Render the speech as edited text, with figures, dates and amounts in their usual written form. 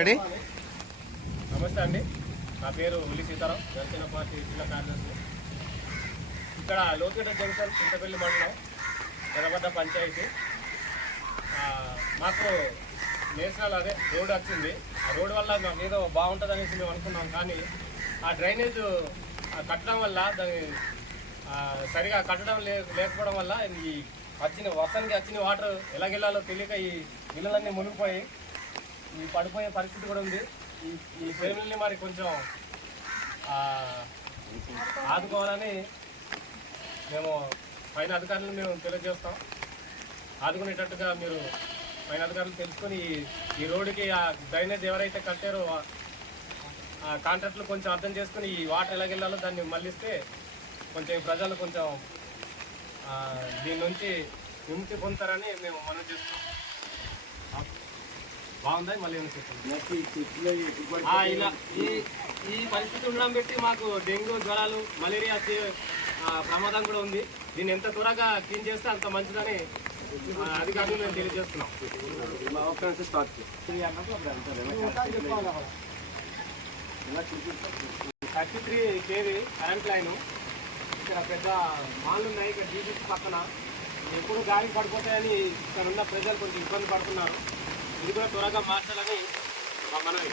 Ready. నమస్తే అండి, నా పేరు ఉల్లి సీతారాం, జనసేన పార్టీ జిల్లా కార్యదర్శి. ఇక్కడ లోకేట జంక్షన్ చింతపల్లి మండలం ఎర్రబడ్డ పంచాయతీ. మాకు నేషనల్ రోడ్ వచ్చింది. ఆ రోడ్ వల్ల మేము ఏదో బాగుంటుంది అనేసి మేము అనుకున్నాం. కానీ ఆ డ్రైనేజ్ కట్టడం వల్ల దాన్ని సరిగా కట్టడం లేకపోవడం వల్ల ఈ వర్షానికి వచ్చిన వాటర్ ఎలాగెళ్ళాలో తెలియక ఈ ఇళ్ళలన్నీ మునిగిపోయి ఈ పడిపోయే పరిస్థితి కూడా ఉంది. ఈ ఫ్యామిలీని మరి కొంచెం ఆదుకోవాలని మేము పైన అధికారులను మేము తెలియజేస్తాం. ఆదుకునేటట్టుగా మీరు పైన అధికారులు తెలుసుకొని ఈ రోడ్డుకి ఆ డ్రైనేజ్ ఎవరైతే కట్టారో ఆ కాంట్రాక్టులు కొంచెం అర్థం చేసుకుని ఈ వాటర్ ఎలాగెళ్ళాలో దాన్ని మళ్ళిస్తే కొంచెం ప్రజలు కొంచెం దీని నుంచి విముక్తి పొందుతారని మేము మనం చేస్తాం. బాగుంది. మళ్ళీ ఇలా ఈ పరిస్థితి ఉండడం పెట్టి మాకు డెంగ్యూ, జ్వరాలు, మలేరియా వచ్చే ప్రమాదం కూడా ఉంది. దీన్ని ఎంత త్వరగా క్లీన్ చేస్తే అంత మంచిదని అధికారులు మేము తెలియజేస్తున్నాం. 33 kV కరెంట్ లైను. ఇక్కడ పెద్ద మాల్లు ఉన్నాయి. ఇక్కడ జీబీసీ పక్కన ఎప్పుడు గాలి పడిపోతాయని ఇక్కడ ఉన్న ప్రజలు కొంచెం ఇబ్బంది పడుతున్నారు. ఇది కూడా త్వరగా మార్చాలని మా మనవి.